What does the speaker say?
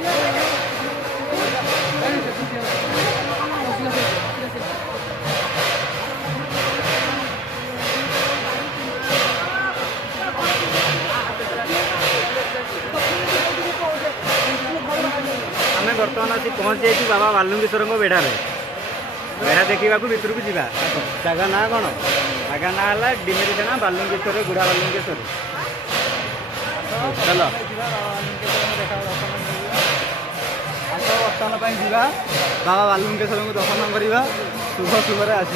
आम बर्तमान आसी पहुँच जाइए बाबा बालुंगेश्वर बेढ़ा बेढ़ा देखा भितर को जा जगह ना कौन जगह ना है डिमेरीटेणा बालुंगेश्वर गुड़ा बालुंगेश्वर चलो बर्तमान जा बाबा बालुंगेश्वर को दर्शन करवा शुभ शुभ आस।